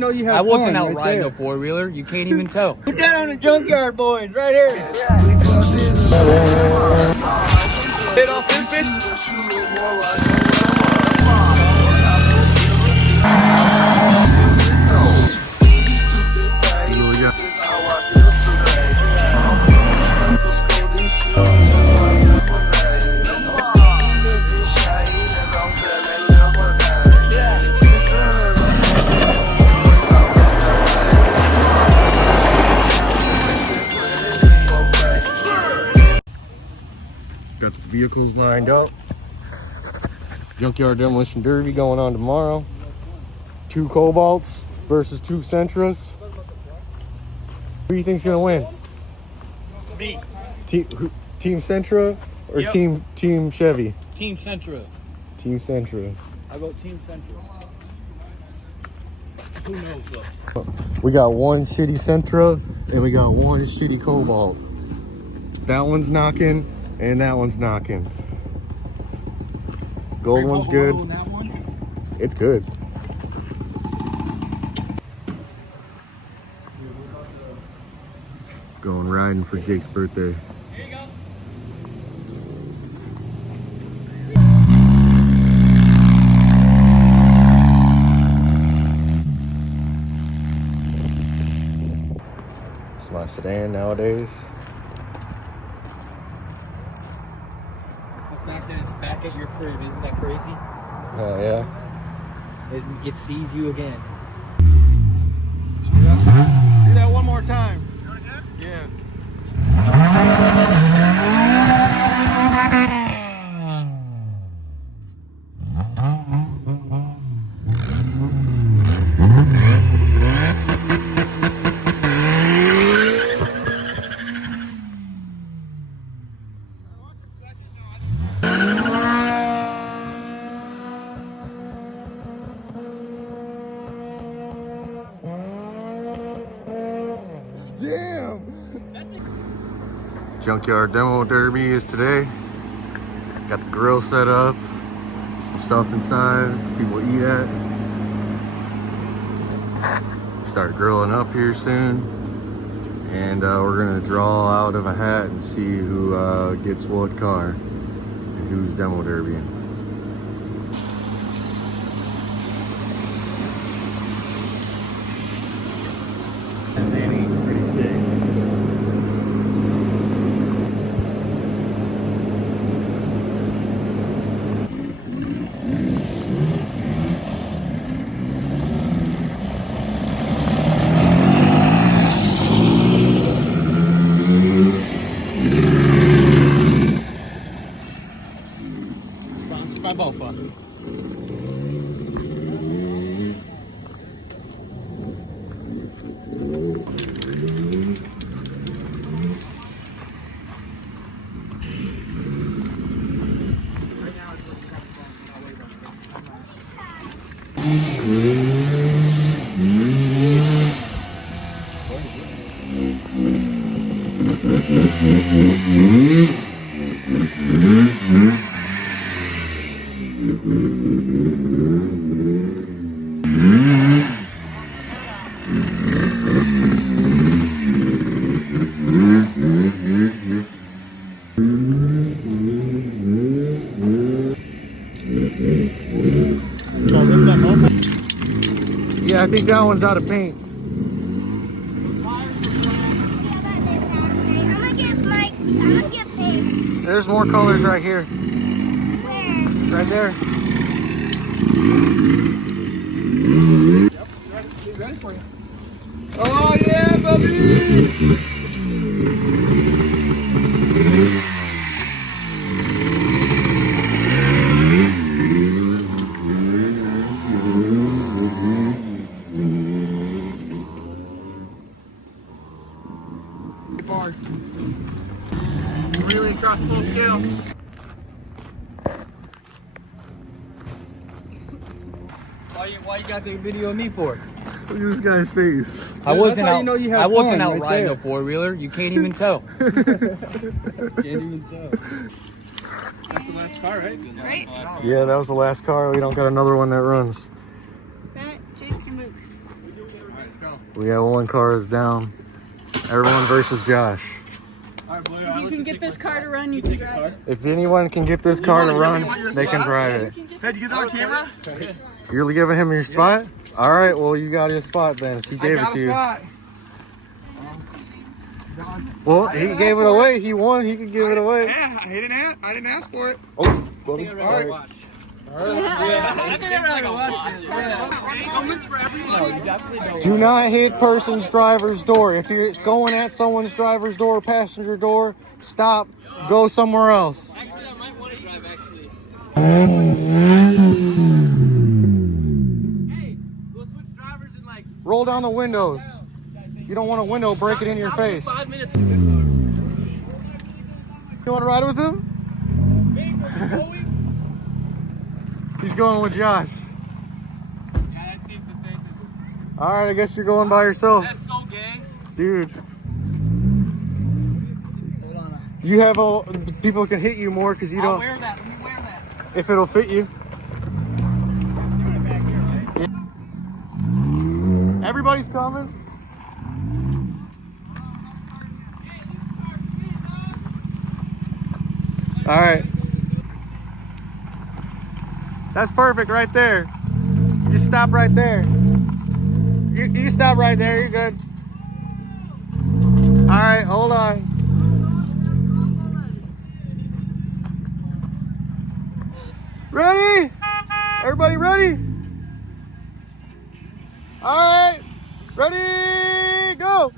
know you have I wasn't out right riding there. a four-wheeler. You can't even tell. Put that on the junkyard, boys, right here. Hit off this bitch. Got the vehicles lined up. Junkyard demolition derby going on tomorrow. 2 Cobalts versus 2 Sentras. Who do you think's gonna win? Me. Team Sentra or Yep. Team Chevy? Team Central. Team Sentra. I go Team Central. Who knows though? We got 1 shitty Sentra and we got 1 shitty Cobalt. That one's knocking and that one's knocking. Gold one's good. That one? It's good. Going riding for Jake's birthday. Here you go. It's my sedan nowadays. The fact that it's back at your crib, isn't that crazy? Oh yeah. It sees you again. Do that one more time. Yeah. Damn! Junkyard demo derby is today. Got the grill set up, some stuff inside, people eat at. Start grilling up here soon. And we're gonna draw out of a hat and see who gets what car and who's demo derbying. And they ain't pretty sick. Sponsored by Bofa. Yeah, I think that one's out of paint. I'm gonna get paint. There's more colors right here. Where? Right there. Oh yeah, baby! Really across full scale. Why you got the video of me for? Look at this guy's face. I wasn't how out. you know you have I wasn't fun out right riding there. a four-wheeler. You can't even tell. Can't even tell. That's the last car, right? Right? Yeah, that was the last car. We don't got another one that runs. Bennett, Jake, and Luke. We have one car that's down. Everyone versus Josh. If you can get this car to run, you can drive it. If anyone can get this car to run, they can drive it. Hey, did you get that on camera? You're giving him your spot? All right, well, you got his spot then. He gave it to you. Spot. Well, he gave it away. He won. He could give it away. Yeah, I didn't ask for it. Oh, buddy. All right. Do not hit person's driver's door. If you're going at someone's driver's door, passenger door, stop. Go somewhere else. Actually, I might want to drive, actually. Hey, we'll switch drivers in like... Roll down the windows. You don't want a window breaking in your face. 5 minutes. You want to ride with him? He's going with Josh. Yeah, that seems the safest. All right, I guess you're going by yourself. That's so gay. Dude. You have a... People can hit you more because you don't... Wear that. Let me wear that. If it'll fit you. Everybody's coming. All right. That's perfect right there. Just stop right there. You stop right there. You're good. All right, hold on. Ready? Everybody ready? All right. Ready? Go.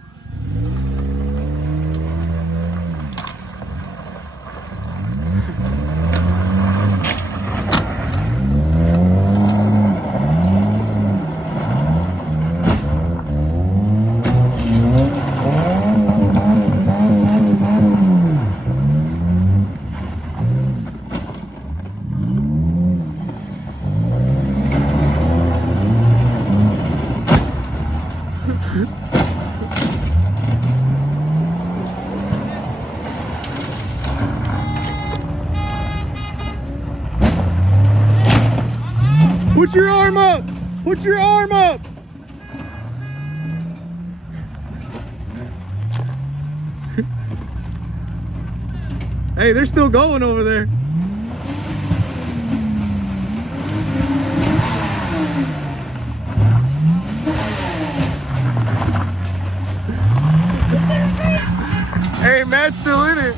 Put your arm up! Put your arm up! Hey, they're still going over there. Hey, Matt's still in it.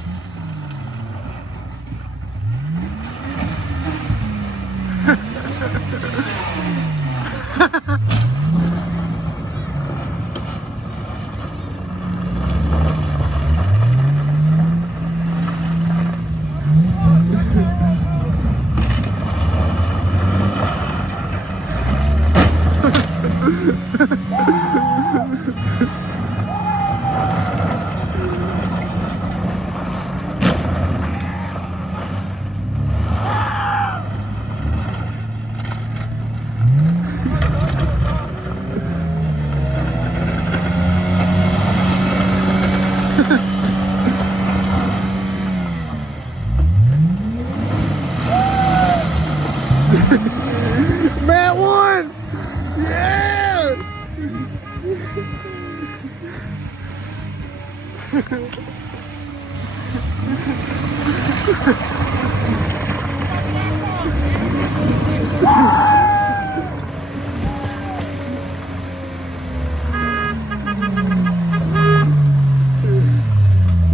Matt won! Yeah!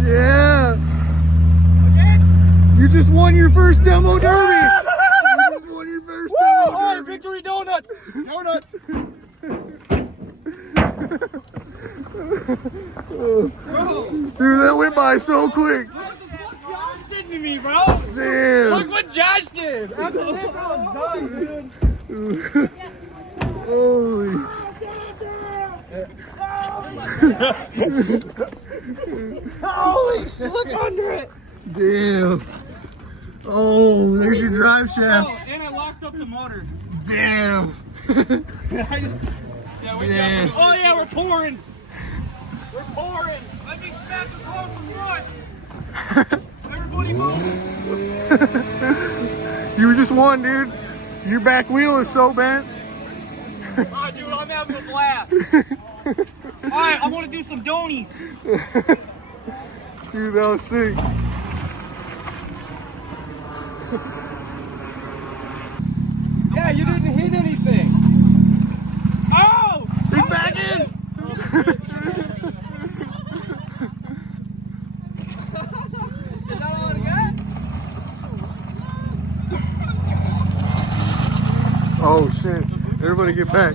Yeah! You just won your first demo derby! You just won your first demo derby! Victory donut! Donuts. Dude, that went by so quick! Josh did to me, bro! Damn! Look what Josh did! After this, I was done, dude. Holy! Holy shit, look under it! Damn! Oh, there's your drive shaft! And I locked up the motor. Damn! Yeah, we Yeah. Oh yeah, we're pouring! We're pouring! Let me smack the car from front! Everybody move! You just won, dude. Your back wheel is so bent. Oh, dude, I'm having a blast. Alright, I want to do some donies. Dude, that was sick. Yeah, you didn't hit anything. Oh! He's back in! Is that all I got? Oh shit. Everybody get back.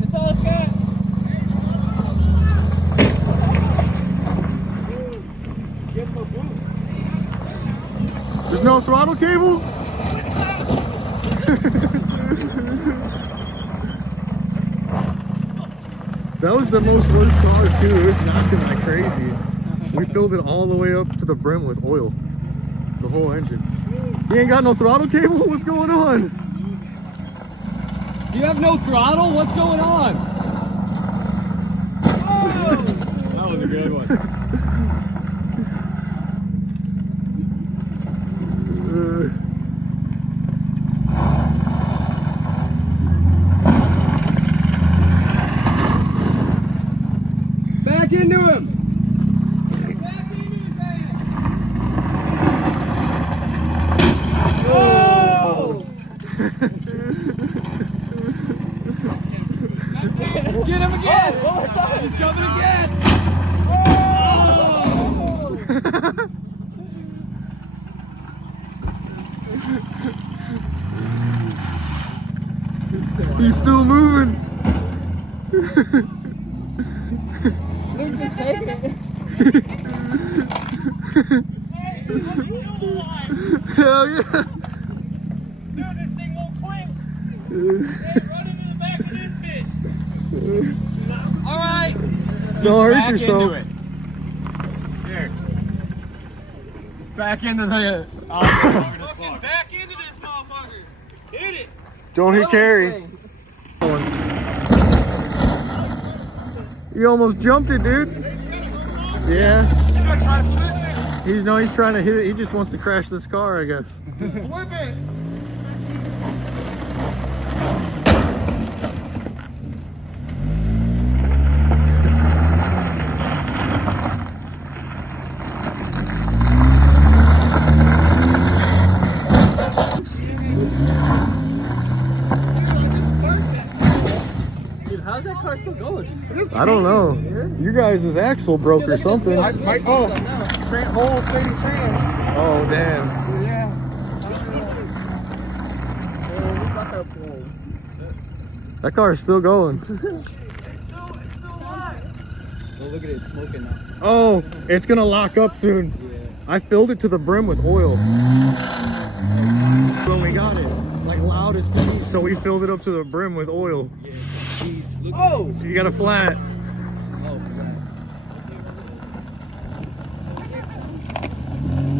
That's all it's got. There's no throttle cable? That was the most worst car too. It was knocking like crazy. We filled it all the way up to the brim with oil. The whole engine. You ain't got no throttle cable? What's going on? You have no throttle? What's going on? Oh! That was a good one. Back into him! Back into his ass! Oh! Get him again! Oh, he's coming again! Oh! He's still moving. Hell yeah. Dude, this thing won't quit. Hey, run into the back of this bitch. Alright. Don't hurt Back yourself. into it. Here. Back into the... Fucking back into this motherfucker. Hit it. Don't hit Carrie. You almost jumped it, dude. Yeah. He's trying to hit it. He just wants to crash this car, I guess. Flip it. How's that car still going? I don't know. You guys' axle broke or something. Whole state of trans. Oh, damn. Yeah. That car is still going. Oh, look at it, it's smoking now. Oh, it's going to lock up soon. I filled it to the brim with oil. When we got it, like loud as bees. So we filled it up to the brim with oil. Oh! You got a flat.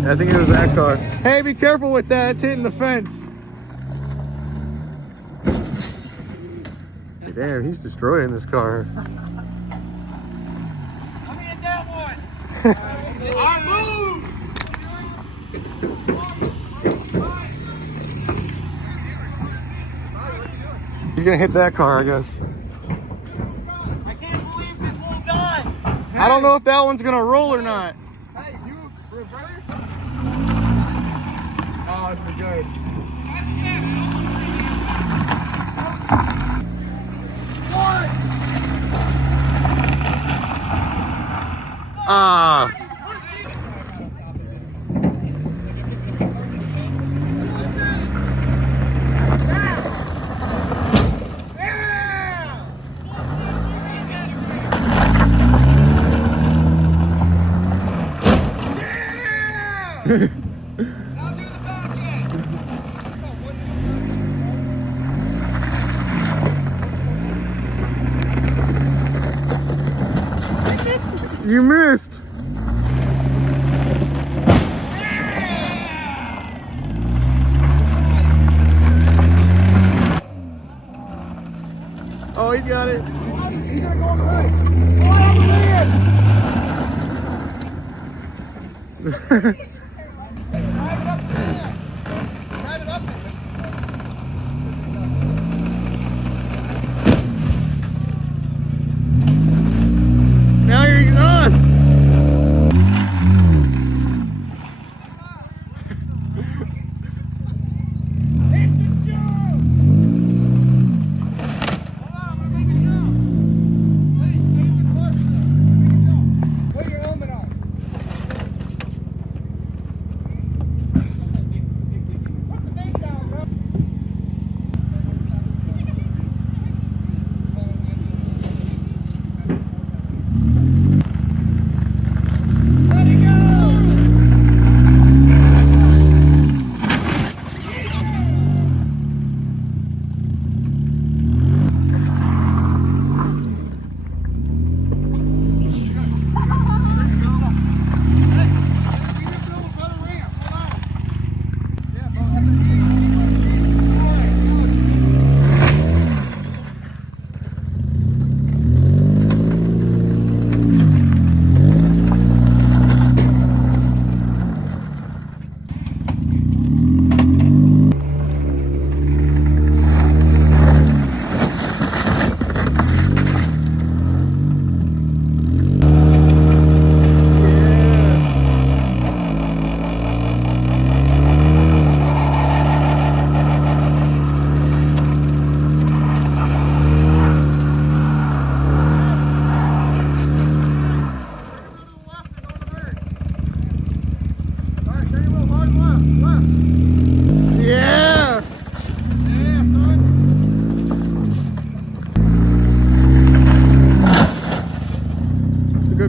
I think it was that car. Hey, be careful with that. It's hitting the fence. Damn, he's destroying this car. I'm in that one! I moved! He's gonna hit that car, I guess. I can't believe this won't die! I don't know if that one's gonna roll or not. Hey, you reverse? Oh, it's been good. Ah. Now do the back end! You missed. Oh, he's got it. He's gonna go on the hood. Go on the lid. Drive it up the lid. Drive it up.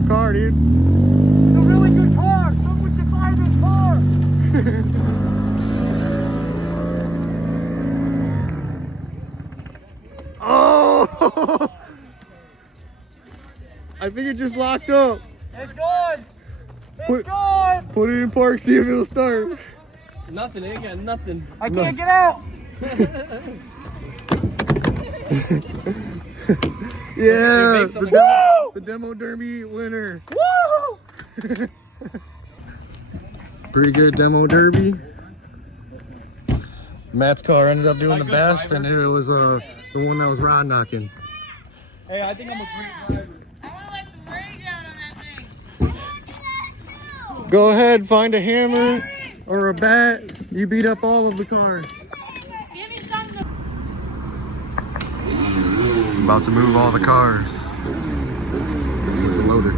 good car, dude. It's a really good car. Someone should buy this car. Oh! I think it just locked up. It's gone. It's Put- gone. Put it in park, see if it'll start. Nothing, ain't got nothing. I can't get out. Yeah, Woo! the demo derby winner. Woo! Pretty good demo derby. Matt's car ended up doing the best, and it was the one that was rod knocking. Hey, I think I'm a great driver. I want to let some rage out on that thing. Go ahead, find a hammer or a bat. You beat up all of the cars. Give me something. About to move all the cars with the loader.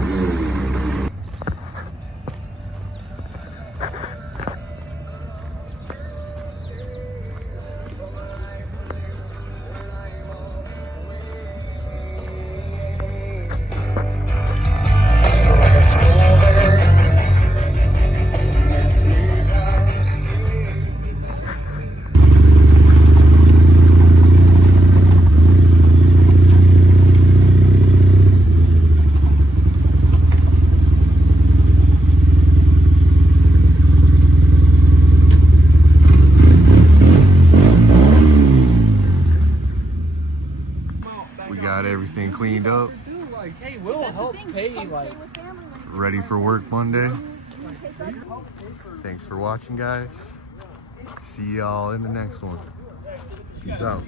We got everything cleaned up, Hey, we'll help pay, like. ready for work Monday. Thanks for watching, guys. See y'all in the next one. Peace out.